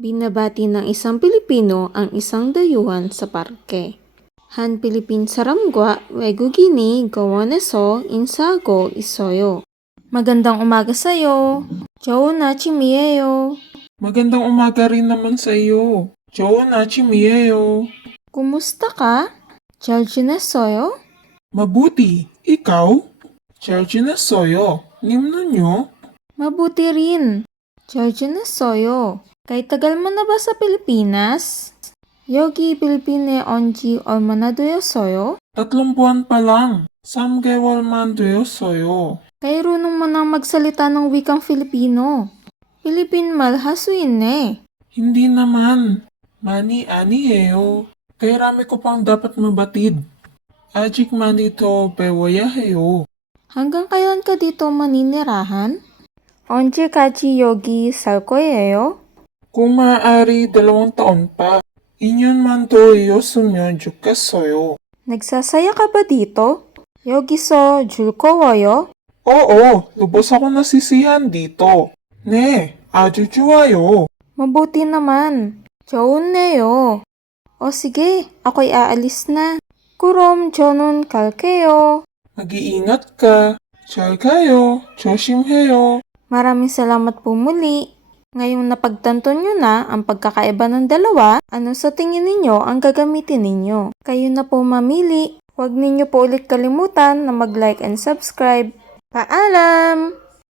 Binabati ng isang Pilipino ang isang dayuhan sa parke. Han Pilipin saramgwa wegugini gawaneso insago isoyo. Magandang umaga sa'yo. 좋은 아침이에요. Magandang umaga rin naman sa iyo. 좋은 아침이에요. Kumusta ka? 잘 지냈어요? Mabuti. Ikaw? 잘 지냈어요. 님는요? Mabuti rin. 잘 지냈어요. Kay tagal mo na ba sa Pilipinas? 여기 필리핀에 온 지 얼마나 되었어요? 3 buwan pa lang. 3개월만 되었어요. Kay runong mo nang magsalita ng wikang Filipino. Philippine 말 할 수 있네. Hindi naman. Mani 아니에요. Kaya rami ko pang dapat mabatid. 아직 많이 더 배워야 해요. Hanggang kailan ka dito maninirahan? 언제까지 여기 살 거예요? Kung maaari 2 taon pa. 2년만 더 이었으면 좋겠어요. Nagsasaya ka ba dito? 여기서 즐거워요? Oo, lubos ako nasisiyahan dito. 네, 아주 좋아요. Mabuti naman. 좋네요. O sige, ako'y aalis na. 그럼 저는 갈게요. mag-iingat ka. 잘 가요. 조심해요. Maraming salamat po muli. Ngayong napagtanto nyo na ang pagkakaiba ng dalawa, ano sa tingin ninyo ang gagamitin ninyo? Kayo na po mamili. Huwag ninyo po ulit kalimutan na mag-like and subscribe. Paalam!